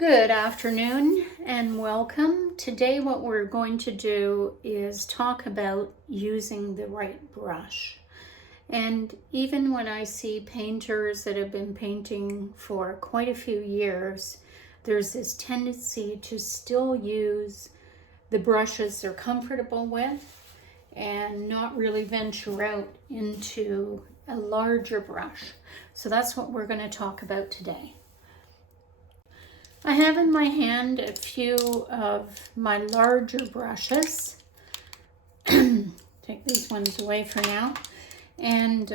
Good afternoon and welcome. Today what we're going to do is talk about using the right brush. And even when I see painters that have been painting for quite a few years, there's this tendency to still use the brushes they're comfortable with and not really venture out into a larger brush. So that's what we're going to talk about today. I have in my hand a few of my larger brushes. Take these ones away for now. And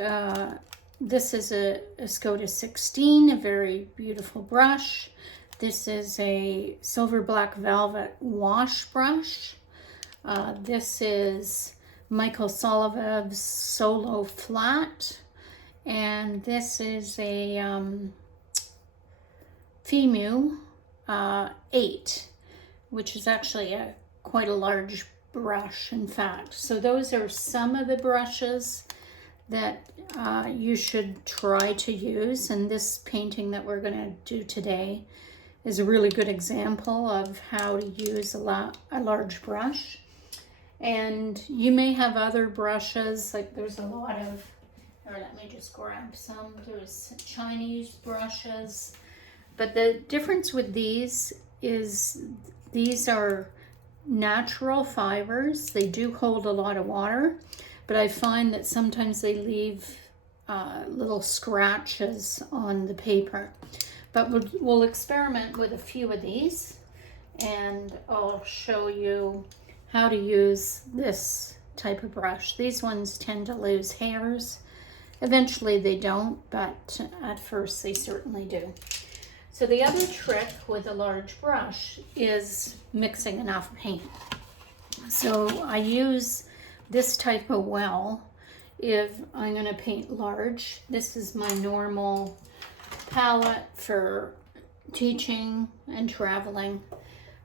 this is a Scotus 16, a very beautiful brush. This is a silver black velvet wash brush. This is Michael Solovev's Solo Flat. And this is a Femu 8, which is actually quite a large brush, in fact. So those are some of the brushes that you should try to use, and this painting that we're going to do today is a really good example of how to use a large brush. And you may have other brushes, like there's a lot of, or let me just grab some, there's Chinese brushes. But the difference with these is these are natural fibers. They do hold a lot of water, but I find that sometimes they leave little scratches on the paper. But we'll experiment with a few of these, and I'll show you how to use this type of brush. These ones tend to lose hairs. Eventually they don't, but at first they certainly do. So the other trick with a large brush is mixing enough paint. So I use this type of well if I'm going to paint large. This is my normal palette for teaching and traveling.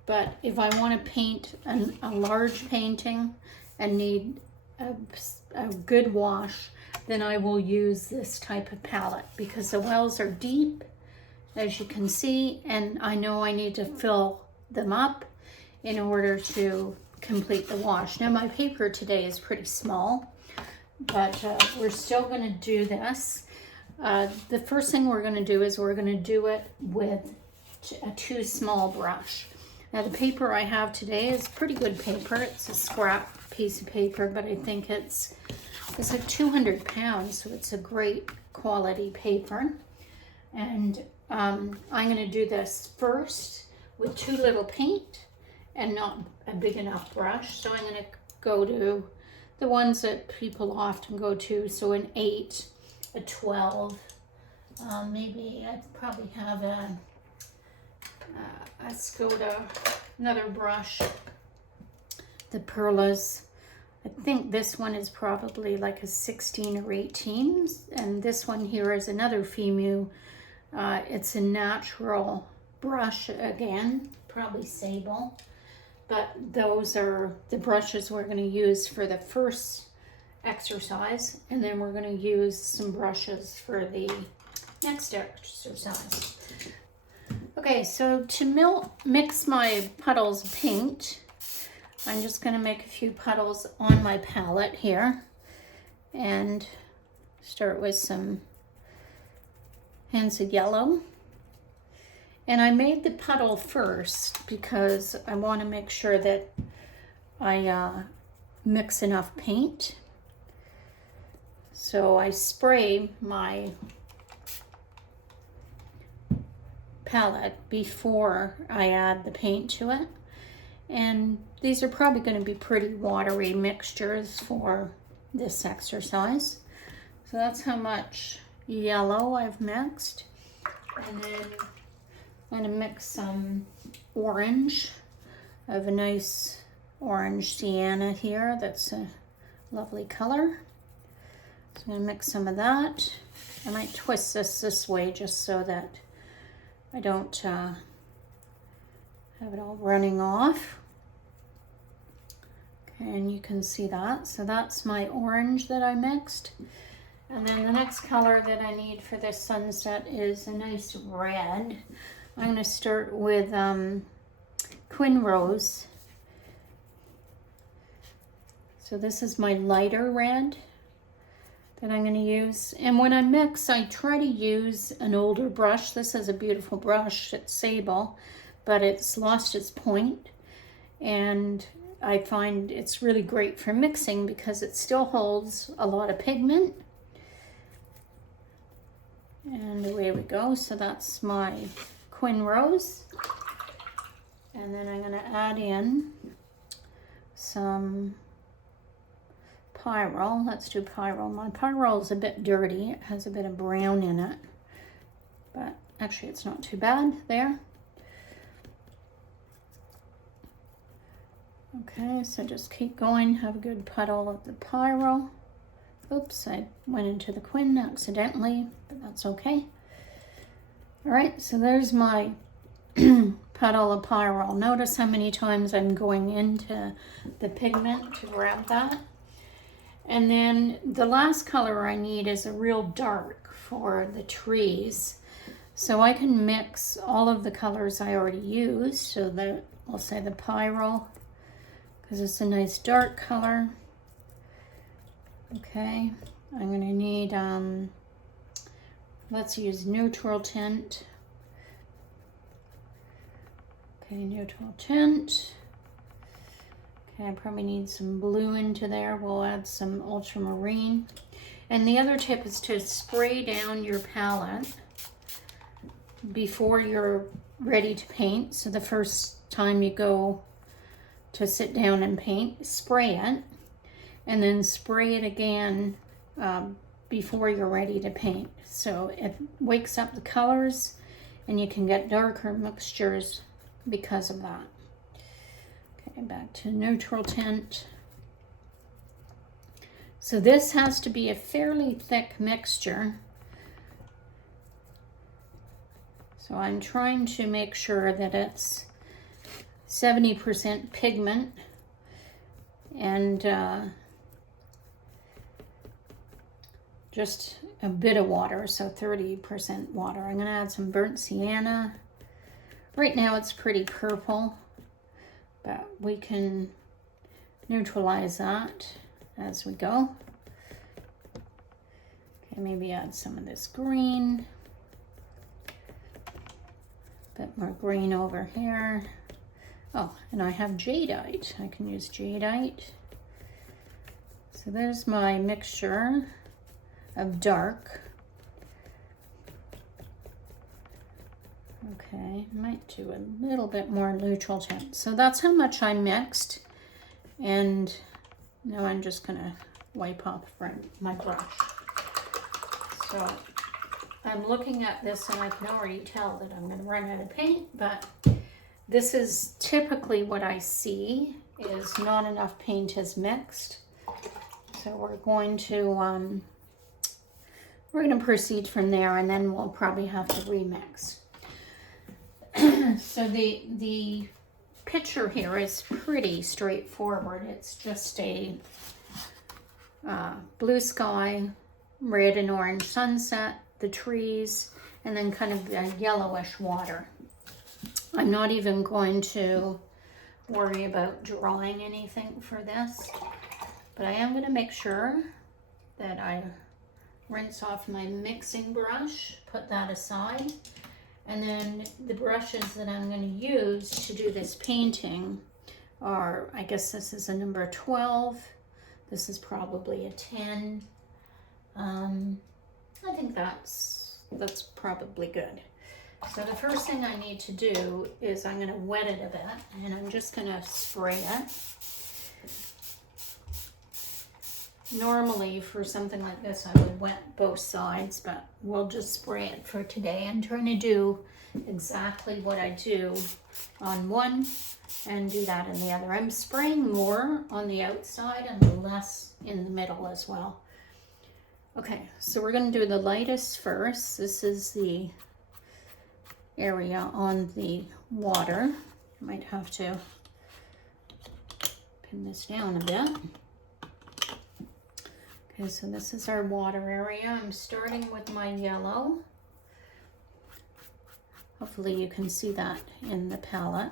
But if I want to paint a large painting and need a good wash, then I will use this type of palette because the wells are deep, as you can see, and I know I need to fill them up in order to complete the wash. Now my paper today is pretty small, but we're still going to do this. The first thing we're going to do is we're going to do it with a too small brush. Now the paper I have today is pretty good paper. It's a scrap piece of paper, but I think it's like 200 pounds, so it's a great quality paper. And I'm going to do this first with too little paint and not a big enough brush. So I'm going to go to the ones that people often go to. So an 8, a 12, maybe I probably have a Skoda, another brush, the Perlas. I think this one is probably like a 16 or 18. And this one here is another Femu. It's a natural brush again, probably sable, but those are the brushes we're going to use for the first exercise, and then we're going to use some brushes for the next exercise. Okay, so to mix my puddles of paint, I'm just going to make a few puddles on my palette here and start with some hands of yellow. And I made the puddle first because I want to make sure that I mix enough paint. So I spray my palette before I add the paint to it. And these are probably going to be pretty watery mixtures for this exercise. So that's how much yellow I've mixed, and then I'm going to mix some orange. I have a nice orange sienna here that's a lovely color, so I'm going to mix some of that. I might twist this way just so that I don't have it all running off. Okay, and you can see that. So that's my orange that I mixed. And then the next color that I need for this sunset is a nice red. I'm going to start with Quin Rose. So this is my lighter red that I'm going to use. And when I mix, I try to use an older brush. This is a beautiful brush. It's sable, but it's lost its point. And I find it's really great for mixing because it still holds a lot of pigment. And away we go. So that's my Quin Rose. And then I'm going to add in some Pyrrole. Let's do Pyrrole. My Pyrrole is a bit dirty. It has a bit of brown in it. But actually it's not too bad there. Okay, so just keep going. Have a good puddle of the Pyrrole. Oops, I went into the Quin accidentally, but that's okay. All right, so there's my puddle of Pyrrole. Notice how many times I'm going into the pigment to grab that. And then the last color I need is a real dark for the trees. So I can mix all of the colors I already used. So that I'll say the Pyrrole, because it's a nice dark color. Okay, I'm going to need, let's use neutral tint. Okay, neutral tint. Okay, I probably need some blue into there. We'll add some ultramarine. And the other tip is to spray down your palette before you're ready to paint. So the first time you go to sit down and paint, spray it. And then spray it again before you're ready to paint. So it wakes up the colors and you can get darker mixtures because of that. Okay, back to neutral tint. So this has to be a fairly thick mixture. So I'm trying to make sure that it's 70% pigment and just a bit of water, so 30% water. I'm going to add some burnt sienna. Right now it's pretty purple, but we can neutralize that as we go. Okay, maybe add some of this green. A bit more green over here. Oh, and I have jadeite. I can use jadeite. So there's my mixture of dark. Okay, might do a little bit more neutral tint. So that's how much I mixed. And now I'm just gonna wipe off my brush. So I'm looking at this and I can already tell that I'm gonna run out of paint, but this is typically what I see is not enough paint is mixed. So we're going to proceed from there, and then we'll probably have to remix. So the picture here is pretty straightforward. It's just a blue sky, red and orange sunset, the trees, and then kind of a yellowish water. I'm not even going to worry about drawing anything for this, but I am going to make sure that I rinse off my mixing brush, put that aside, and then the brushes that I'm going to use to do this painting are, I guess this is a number 12, this is probably a 10. I think that's probably good. So the first thing I need to do is I'm going to wet it a bit, and I'm just going to spray it. Normally for something like this I would wet both sides, but we'll just spray it for today. I'm trying to do exactly what I do on one and do that in the other. I'm spraying more on the outside and less in the middle as well. Okay, so we're going to do the lightest first. This is the area on the water. Might have to pin this down a bit. Okay, so this is our water area. I'm starting with my yellow. Hopefully you can see that in the palette.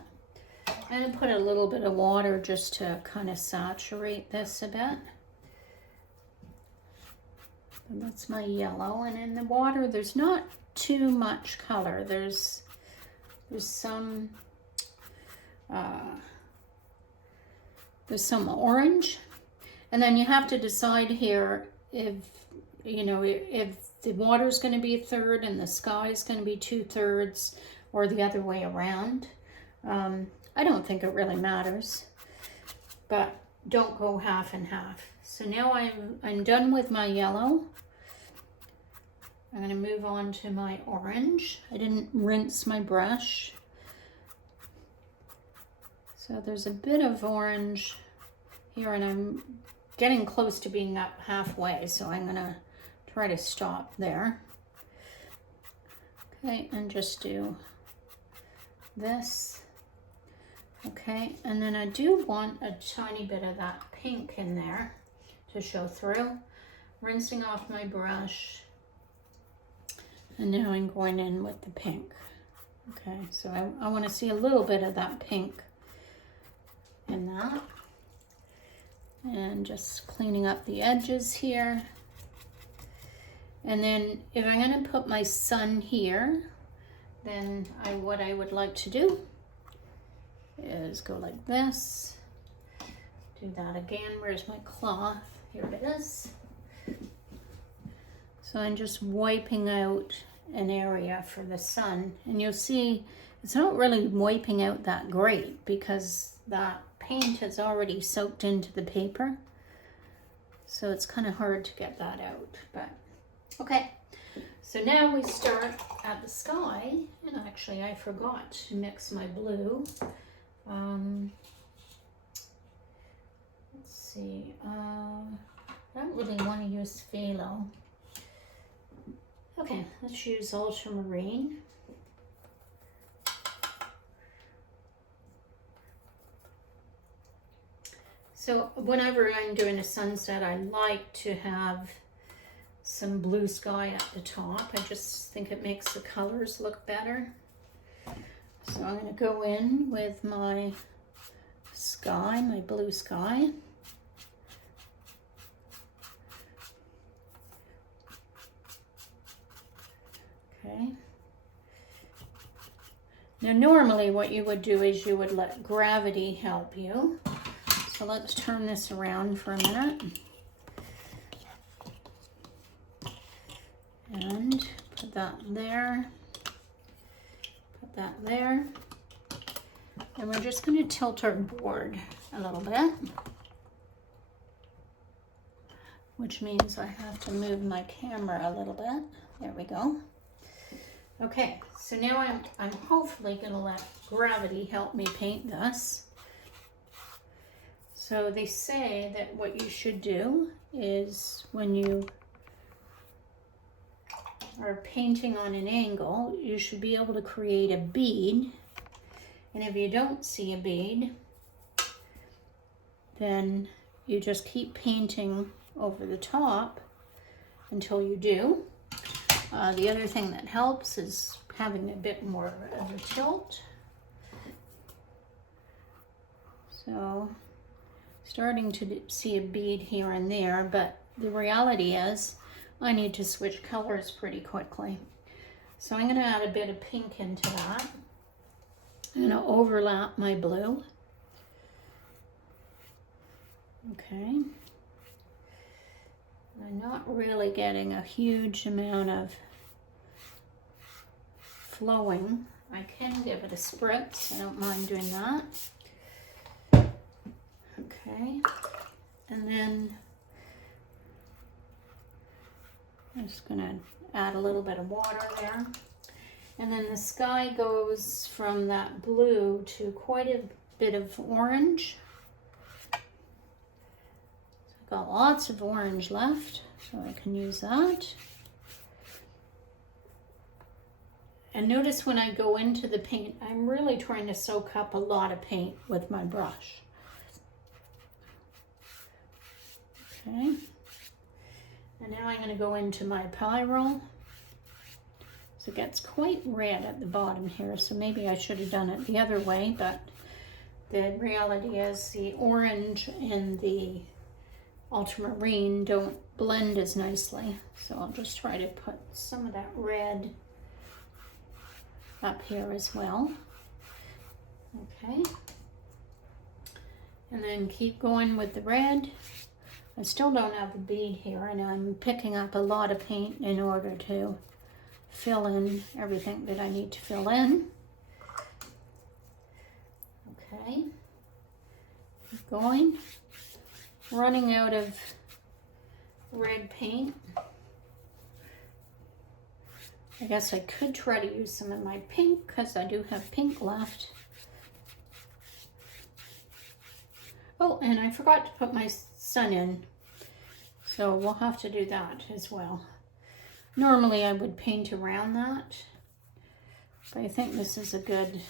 I'm going to put a little bit of water just to kind of saturate this a bit. And that's my yellow, and in the water there's not too much color. There's some orange, and then you have to decide here if the water's going to be a third and the sky is going to be 2/3, or the other way around. I don't think it really matters, but don't go half and half. So now I'm done with my yellow. I'm going to move on to my orange. I didn't rinse my brush. So there's a bit of orange here, and I'm getting close to being up halfway, so I'm going to try to stop there. Okay, and just do this. Okay, and then I do want a tiny bit of that pink in there to show through. Rinsing off my brush, and now I'm going in with the pink. Okay, so I want to see a little bit of that pink in that. And just cleaning up the edges here. And then if I'm going to put my sun here, then what I would like to do is go like this. Do that again. Where's my cloth? Here it is. So I'm just wiping out an area for the sun, and you'll see it's not really wiping out that great because that paint has already soaked into the paper, so it's kind of hard to get that out. But okay, so now we start at the sky, and actually I forgot to mix my blue. Let's see, I don't really want to use phthalo. Okay, let's use ultramarine. So whenever I'm doing a sunset, I like to have some blue sky at the top. I just think it makes the colors look better. So I'm going to go in with my sky, my blue sky. Okay. Now normally what you would do is you would let gravity help you. So let's turn this around for a minute. And put that there. Put that there. And we're just going to tilt our board a little bit, which means I have to move my camera a little bit. There we go. Okay, so now I'm hopefully going to let gravity help me paint this. So they say that what you should do is when you are painting on an angle, you should be able to create a bead. And if you don't see a bead, then you just keep painting over the top until you do. The other thing that helps is having a bit more of a tilt. So starting to see a bead here and there, but the reality is I need to switch colors pretty quickly. So I'm going to add a bit of pink into that. I'm going to overlap my blue. Okay. I'm not really getting a huge amount of flowing. I can give it a spritz. I don't mind doing that. Okay. And then I'm just going to add a little bit of water there. And then the sky goes from that blue to quite a bit of orange. Got lots of orange left, so I can use that. And notice when I go into the paint, I'm really trying to soak up a lot of paint with my brush. Okay. And now I'm going to go into my pie roll. So it gets quite red at the bottom here, so maybe I should have done it the other way, but the reality is the orange and the ultramarine don't blend as nicely. So I'll just try to put some of that red up here as well. Okay. And then keep going with the red. I still don't have a bead here, and I'm picking up a lot of paint in order to fill in everything that I need to fill in. Okay. Keep going. Running out of red paint. I guess I could try to use some of my pink because I do have pink left. Oh, and I forgot to put my sun in, so we'll have to do that as well. Normally I would paint around that, but I think this is a good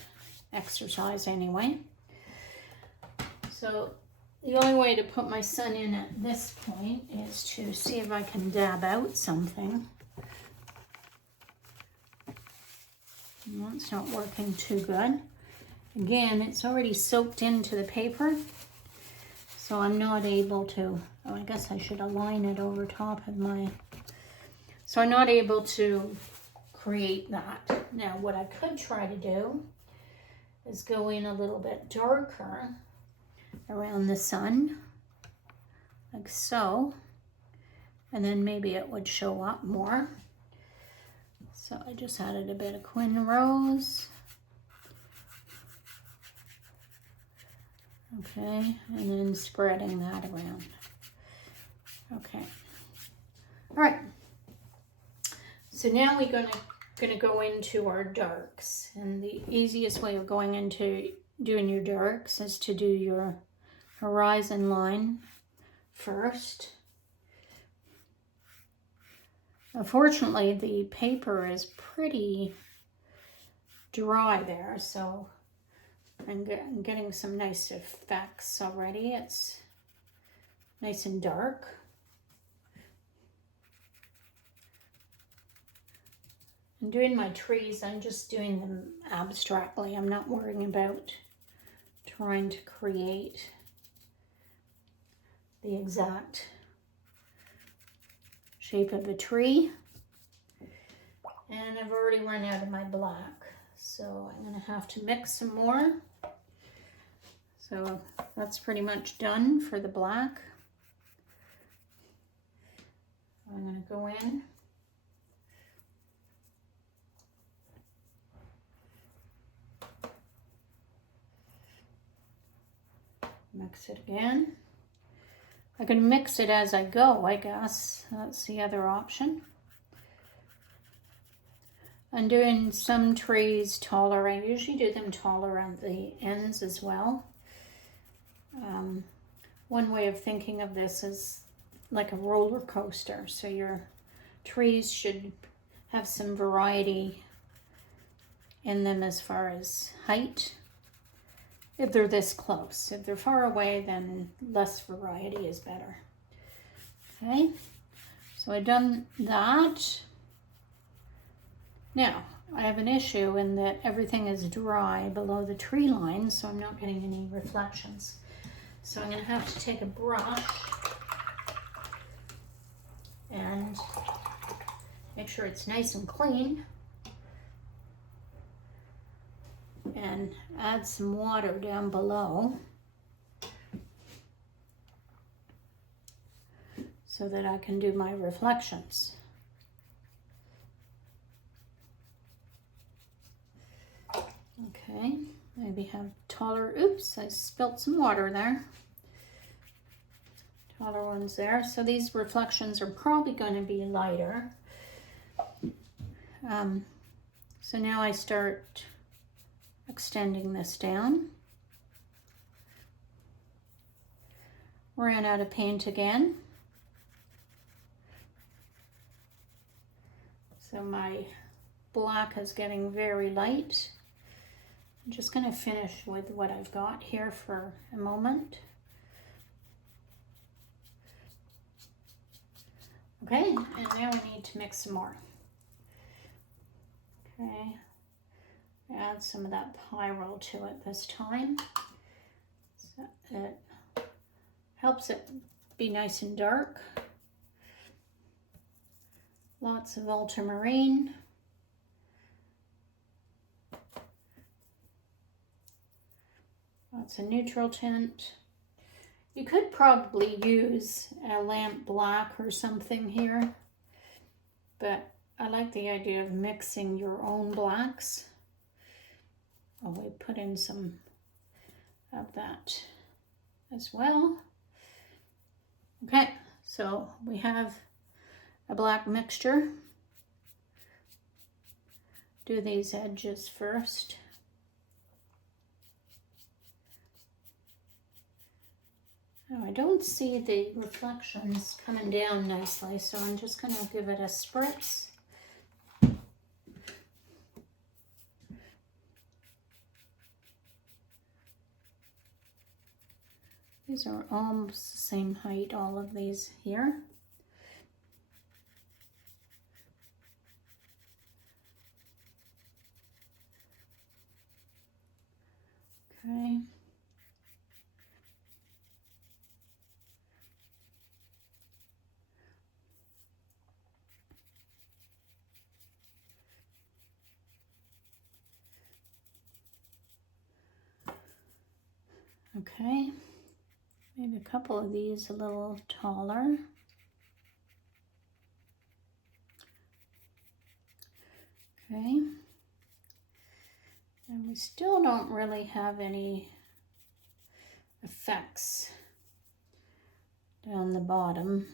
exercise anyway. So the only way to put my sun in at this point is to see if I can dab out something. That's not working too good. Again, it's already soaked into the paper, so I'm not able to, oh, I guess I should align it over top of my, so I'm not able to create that. Now, what I could try to do is go in a little bit darker around the sun, like so, and then maybe it would show up more. So I just added a bit of Quin Rose. Okay, and then spreading that around. Okay, all right. So now we're gonna go into our darks, and the easiest way of going into doing your darks is to do your horizon line first. Unfortunately, the paper is pretty dry there, so I'm getting some nice effects already. It's nice and dark. And doing my trees, I'm just doing them abstractly. I'm not worrying about trying to create the exact shape of a tree. And I've already run out of my black, so I'm gonna have to mix some more. So that's pretty much done for the black. I'm gonna go in. Mix it again. I can mix it as I go, I guess. That's the other option. I'm doing some trees taller. I usually do them taller around the ends as well. One way of thinking of this is like a roller coaster. So your trees should have some variety in them as far as height, if they're this close. If they're far away, then less variety is better. Okay, so I've done that. Now, I have an issue in that everything is dry below the tree line, so I'm not getting any reflections. So I'm going to have to take a brush and make sure it's nice and clean and add some water down below so that I can do my reflections. Okay, maybe have taller, oops, I spilled some water there. Taller ones there. So these reflections are probably going to be lighter. So now I start extending this down. Ran out of paint again. So my black is getting very light. I'm just going to finish with what I've got here for a moment. Okay, and now we need to mix some more. Okay, add some of that pyro to it this time. So it helps it be nice and dark. Lots of ultramarine. Lots of neutral tint. You could probably use a lamp black or something here, but I like the idea of mixing your own blacks. Oh, we put in some of that as well. Okay, so we have a black mixture. Do these edges first. Oh, I don't see the reflections coming down nicely, so I'm just going to give it a spritz. These are almost the same height, all of these here. Okay. Okay, maybe a couple of these a little taller. Okay, and we still don't really have any effects down the bottom.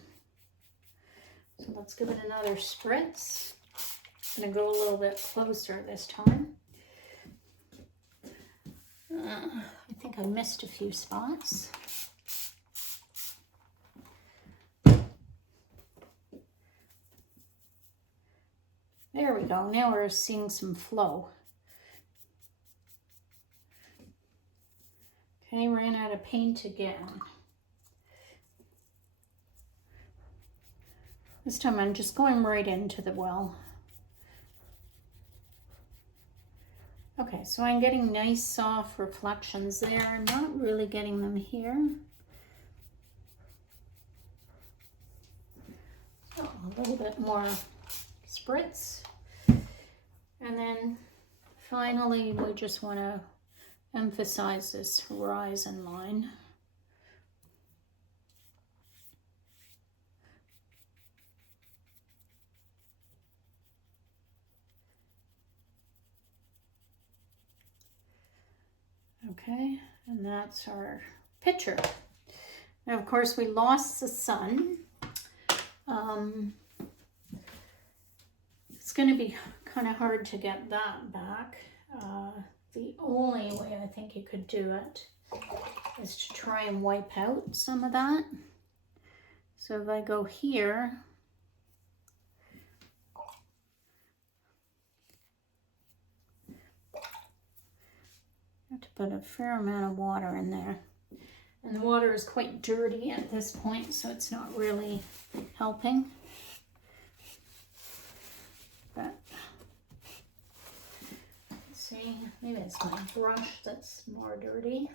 So let's give it another spritz. I'm gonna go a little bit closer this time. I think I missed a few spots. There we go. Now we're seeing some flow. Okay, ran out of paint again. This time I'm just going right into the well. Okay, so I'm getting nice soft reflections there. I'm not really getting them here. So a little bit more spritz. And then finally, we just want to emphasize this horizon line. Okay, and that's our picture. Now, of course, we lost the sun. It's going to be kind of hard to get that back. The only way I think you could do it is to try and wipe out some of that. So if I go here, I have to put a fair amount of water in there. And the water is quite dirty at this point, so it's not really helping. But let's see, maybe it's my brush that's more dirty.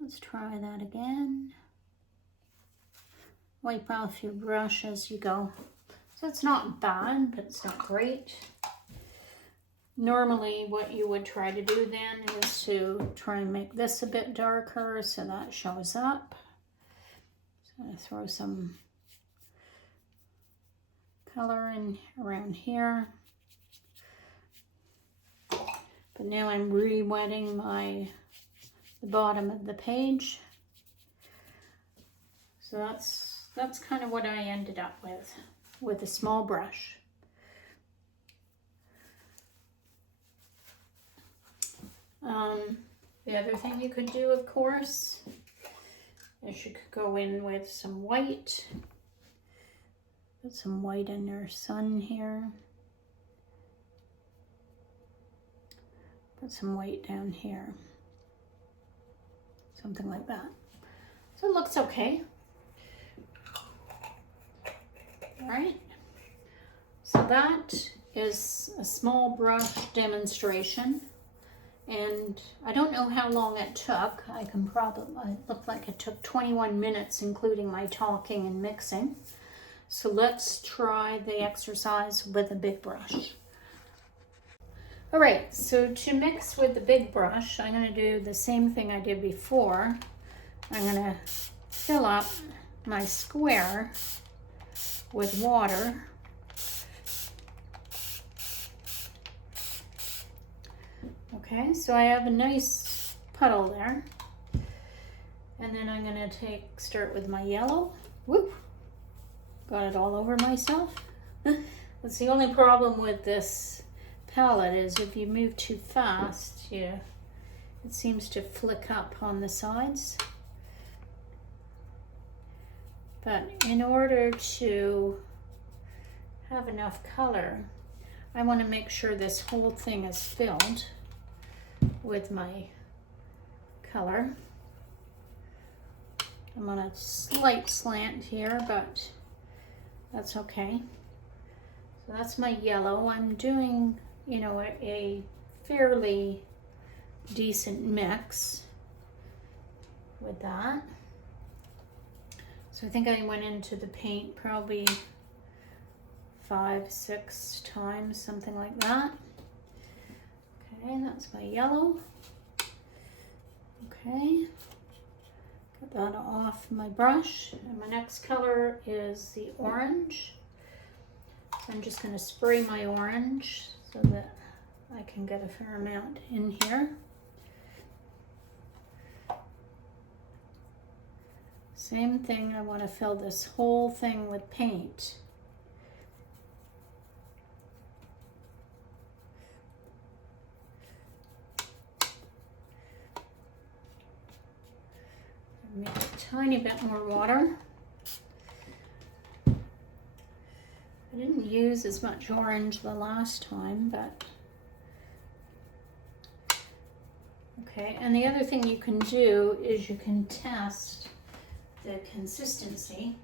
Let's try that again. Wipe off your brush as you go. So it's not bad, but it's not great. Normally what you would try to do then is to try and make this a bit darker so that shows up. So I'm going to throw some color in around here. But now I'm re-wetting the bottom of the page. So that's kind of what I ended up with a small brush. The other thing you could do, of course, is you could go in with some white. Put some white in your sun here. Put some white down here. Something like that. So it looks okay. All right. So that is a small brush demonstration, and I don't know how long it took. It looked like it took 21 minutes, including my talking and mixing. So let's try the exercise with a big brush. All right, so to mix with the big brush, I'm going to do the same thing I did before. I'm going to fill up my square with water. Okay, so I have a nice puddle there. And then I'm going to start with my yellow. Whoop! Got it all over myself. That's the only problem with this palette, is if you move too fast, it seems to flick up on the sides. But in order to have enough color, I want to make sure this whole thing is filled with my color. I'm on a slight slant here, but that's okay. So that's my yellow. I'm doing, a fairly decent mix with that. So I think I went into the paint probably 5-6 times, something like that. Okay, that's my yellow. Okay, get that off my brush. And my next color is the orange. So I'm just going to spray my orange so that I can get a fair amount in here. Same thing, I want to fill this whole thing with paint. Make a tiny bit more water. I didn't use as much orange the last time, but okay. And the other thing you can do is you can test the consistency,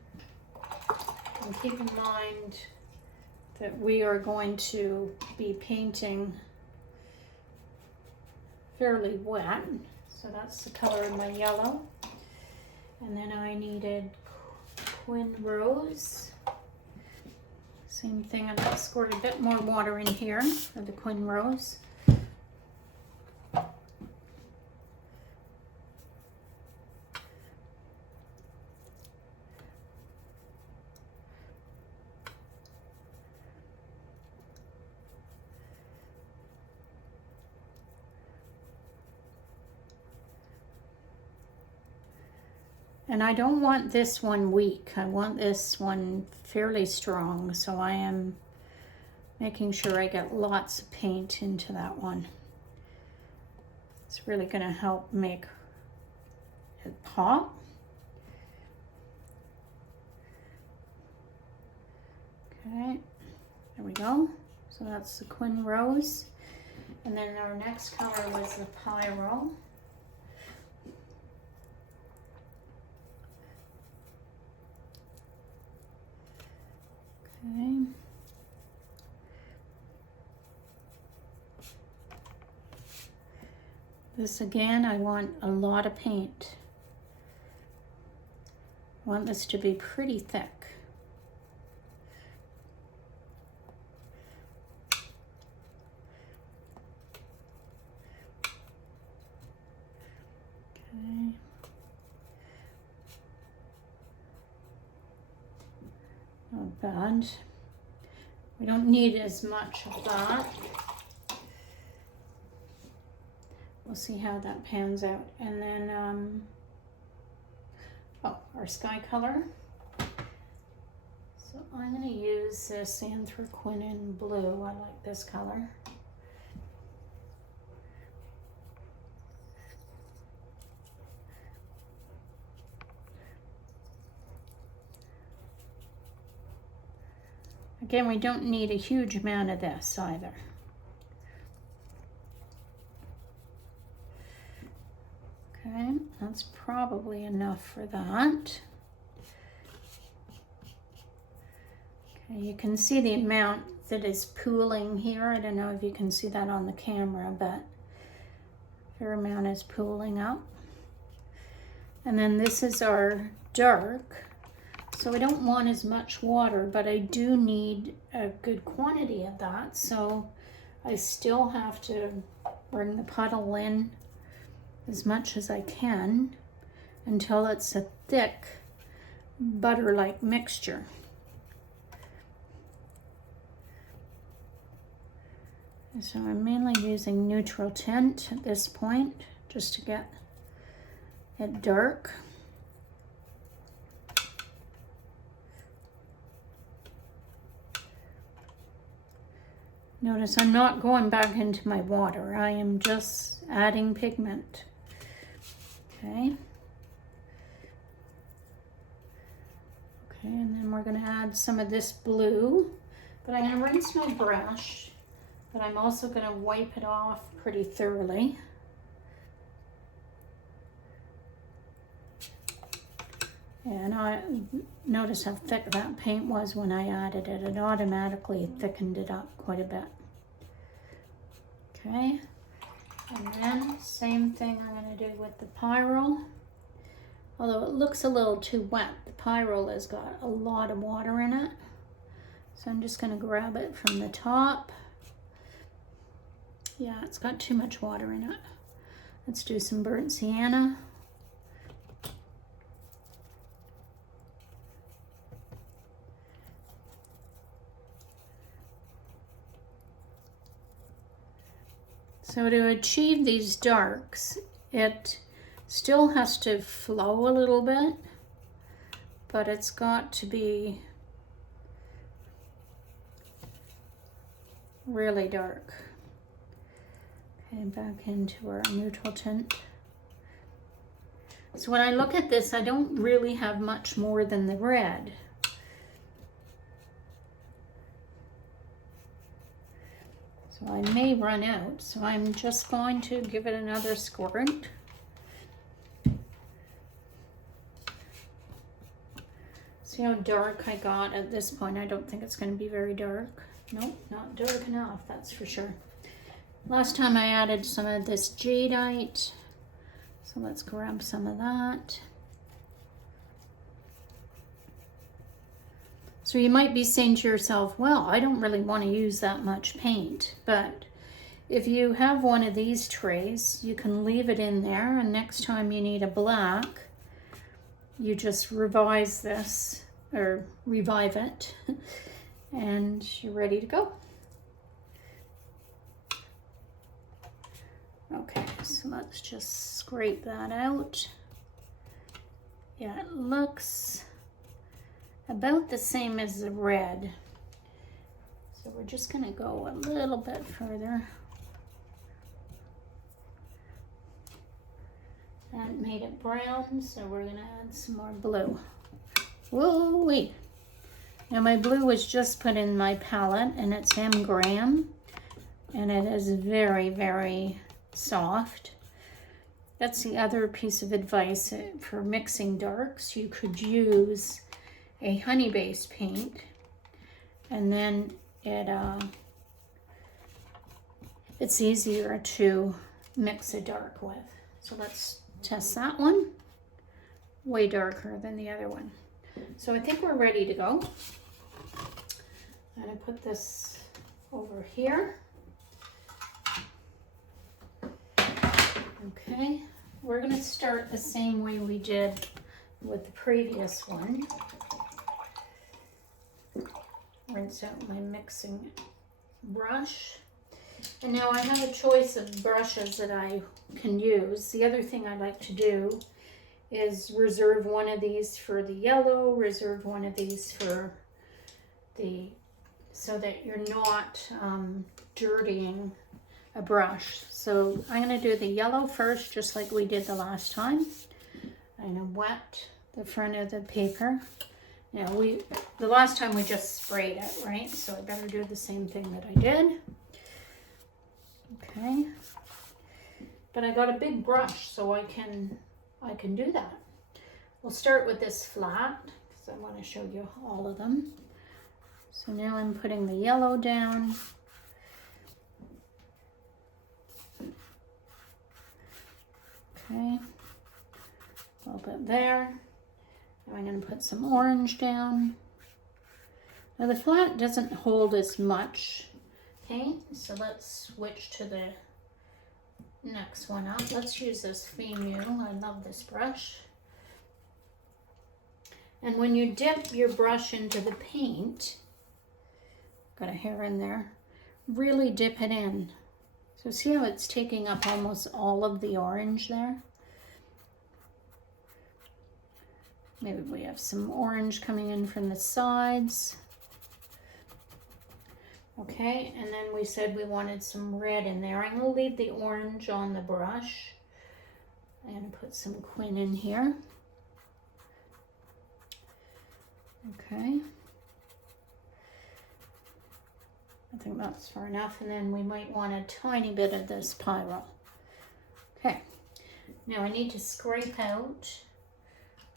and keep in mind that we are going to be painting fairly wet. So that's the color of my yellow. And then I needed Quin Rose. Same thing, I'm going to squirt a bit more water in here for the Quin Rose. And I don't want this one weak. I want this one fairly strong. So I am making sure I get lots of paint into that one. It's really going to help make it pop. Okay, there we go. So that's the Quin Rose. And then our next color was the Pyro. Okay. This again, I want a lot of paint. I want this to be pretty thick. Okay. Not bad. We don't need as much of that. We'll see how that pans out. And then, our sky color. So I'm going to use this Anthraquinine blue. I like this color. Again, we don't need a huge amount of this either. Okay, that's probably enough for that. Okay, you can see the amount that is pooling here. I don't know if you can see that on the camera, but a fair amount is pooling up. And then this is our dark. So I don't want as much water, but I do need a good quantity of that. So I still have to bring the puddle in as much as I can until it's a thick butter-like mixture. So I'm mainly using neutral tint at this point just to get it dark. Notice I'm not going back into my water. I am just adding pigment. Okay. Okay, and then we're going to add some of this blue. But I'm going to rinse my brush, but I'm also going to wipe it off pretty thoroughly. And I notice how thick that paint was when I added it. It automatically thickened it up quite a bit. Okay, and then same thing I'm going to do with the Pyrrole. Although it looks a little too wet, the Pyrrole has got a lot of water in it. So I'm just going to grab it from the top. Yeah, it's got too much water in it. Let's do some burnt sienna. So to achieve these darks, it still has to flow a little bit, but it's got to be really dark. Okay, back into our neutral tint. So when I look at this, I don't really have much more than the red. So I may run out, so I'm just going to give it another squirt. See how dark I got at this point? I don't think it's going to be very dark. Nope, not dark enough, that's for sure. Last time I added some of this jadeite, so let's grab some of that. So you might be saying to yourself, well, I don't really want to use that much paint, but if you have one of these trays, you can leave it in there, and next time you need a black, you just revise this, or revive it, and you're ready to go. Okay, so let's just scrape that out. Yeah, it looks about the same as the red. So we're just going to go a little bit further. That made it brown, so we're going to add some more blue. Whoa-wee! Now my blue was just put in my palette, and it's M. Graham, and it is very, very soft. That's the other piece of advice for mixing darks. You could use a honey-based paint, and then it's easier to mix a dark with. So let's test that one. Way darker than the other one. So I think we're ready to go. I'm going to put this over here. Okay, we're going to start the same way we did with the previous one. Rinse out my mixing brush. And now I have a choice of brushes that I can use. The other thing I like to do is reserve one of these for the yellow, reserve one of these for the, so that you're not dirtying a brush. So I'm going to do the yellow first, just like we did the last time. I'm going to wet the front of the paper. Now the last time we just sprayed it, right? So I better do the same thing that I did. Okay. But I got a big brush, so I can do that. We'll start with this flat, because I want to show you all of them. So now I'm putting the yellow down. Okay, a little bit there. Now I'm going to put some orange down. Now the flat doesn't hold as much paint, so let's switch to the next one up. Let's use this Female. I love this brush. And when you dip your brush into the paint, got a hair in there, really dip it in. So see how it's taking up almost all of the orange there? Maybe we have some orange coming in from the sides. Okay, and then we said we wanted some red in there. I'm going to leave the orange on the brush. I'm going to put some Quin in here. Okay. I think that's far enough, and then we might want a tiny bit of this Pyro. Okay, now I need to scrape out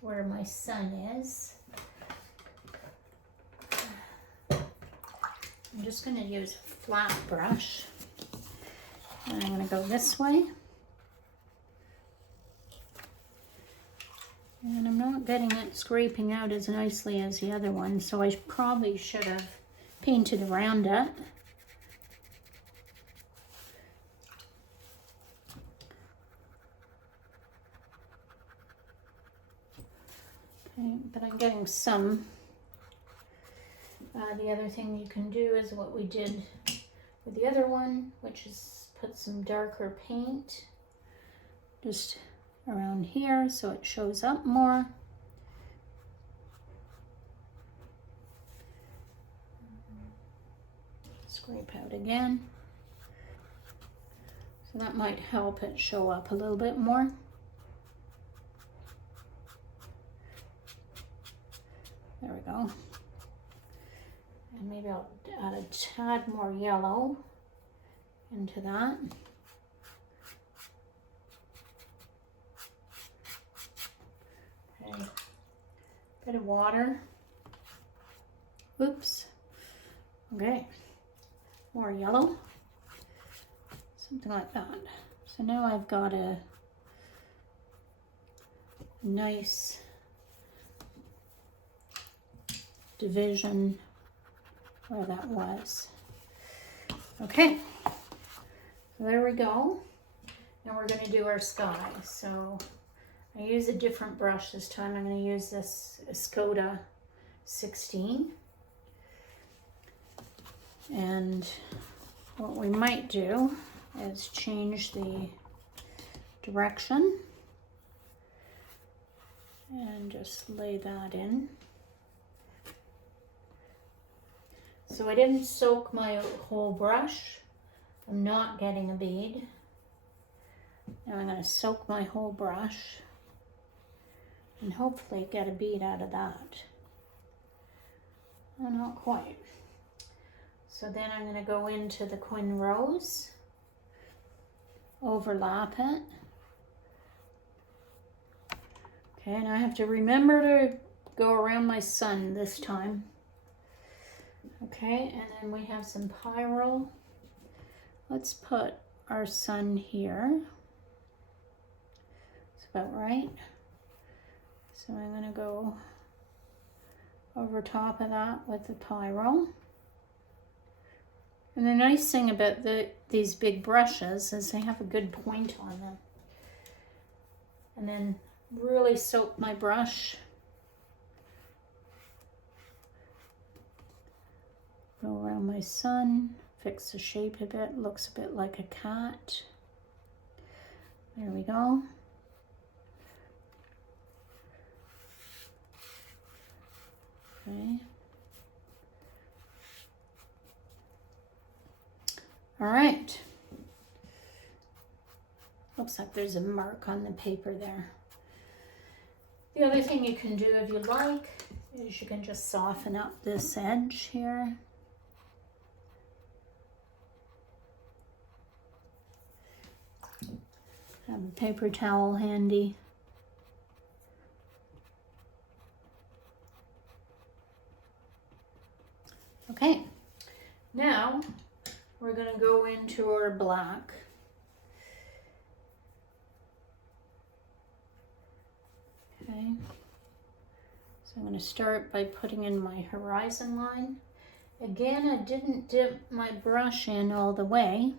where my sun is. I'm just going to use a flat brush, and I'm going to go this way. And I'm not getting it scraping out as nicely as the other one, so I probably should have painted around it. Okay, but I'm getting some. The other thing you can do is what we did with the other one, which is put some darker paint just around here so it shows up more. Scrape out again. So that might help it show up a little bit more. There we go. And maybe I'll add a tad more yellow into that. Okay, bit of water. Oops. Okay, more yellow. Something like that. So now I've got a nice division where that was. Okay, so there we go. Now we're going to do our sky. So I use a different brush this time. I'm going to use this Escoda 16. And what we might do is change the direction and just lay that in. So I didn't soak my whole brush. I'm not getting a bead. Now I'm going to soak my whole brush and hopefully get a bead out of that. Oh, not quite. So then I'm going to go into the Quin Rose, overlap it. Okay, and I have to remember to go around my sun this time. Okay, and then we have some Pyro. Let's put our sun here. It's about right. So I'm going to go over top of that with the Pyro. And the nice thing about these big brushes is they have a good point on them. And then really soak my brush. Go around my sun, fix the shape a bit, looks a bit like a cat. There we go. Okay. All right. Looks like there's a mark on the paper there. The other thing you can do if you like is you can just soften up this edge here. Have a paper towel handy. contour black. Okay, so I'm going to start by putting in my horizon line. Again, I didn't dip my brush in all the way,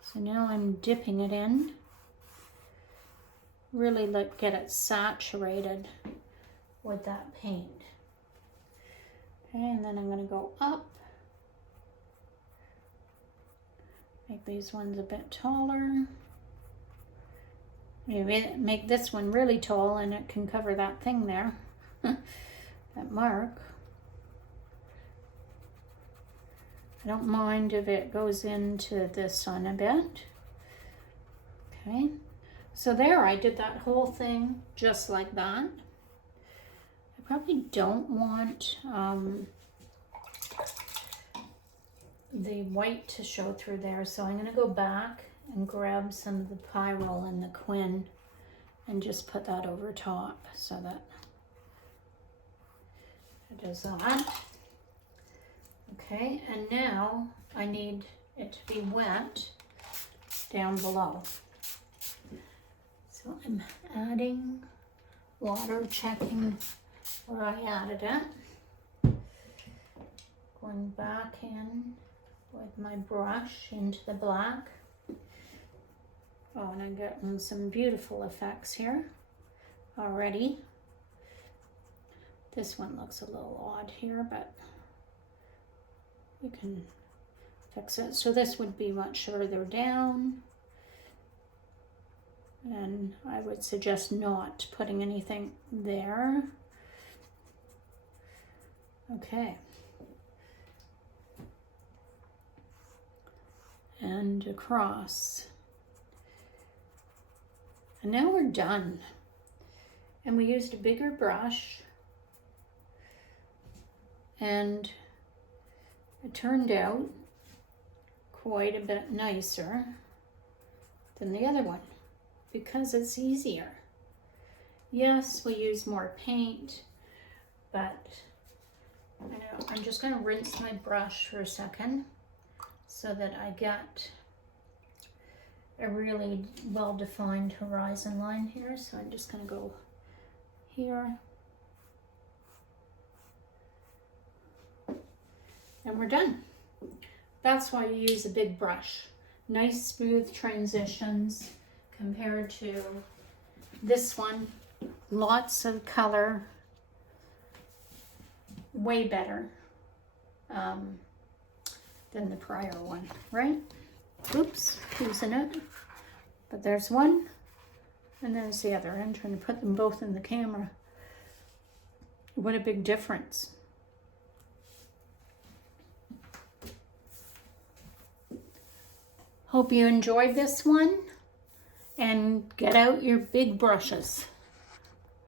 so now I'm dipping it in. Really get it saturated with that paint. Okay, and then I'm going to go up. Make these ones a bit taller. Maybe make this one really tall and it can cover that thing there, that mark. I don't mind if it goes into this one a bit. Okay, so there I did that whole thing just like that. I probably don't want the white to show through there, so I'm going to go back and grab some of the Pyrrol and the Quin and just put that over top so that it does that. Okay, and now I need it to be wet down below. So I'm adding water, checking where I added it. Going back in with my brush into the black. Oh, and I'm getting some beautiful effects here already. This one looks a little odd here, but you can fix it. So this would be much further down. And I would suggest not putting anything there. Okay. And across. And now we're done. And we used a bigger brush. And it turned out quite a bit nicer than the other one because it's easier. Yes, we use more paint, but I know I'm just going to rinse my brush for a second so that I get a really well-defined horizon line here. So I'm just going to go here. And we're done. That's why you use a big brush. Nice smooth transitions compared to this one. Lots of color. Way better than the prior one, right? Oops, losing it. But there's one and there's the other. I'm trying to put them both in the camera. What a big difference. Hope you enjoyed this one and get out your big brushes.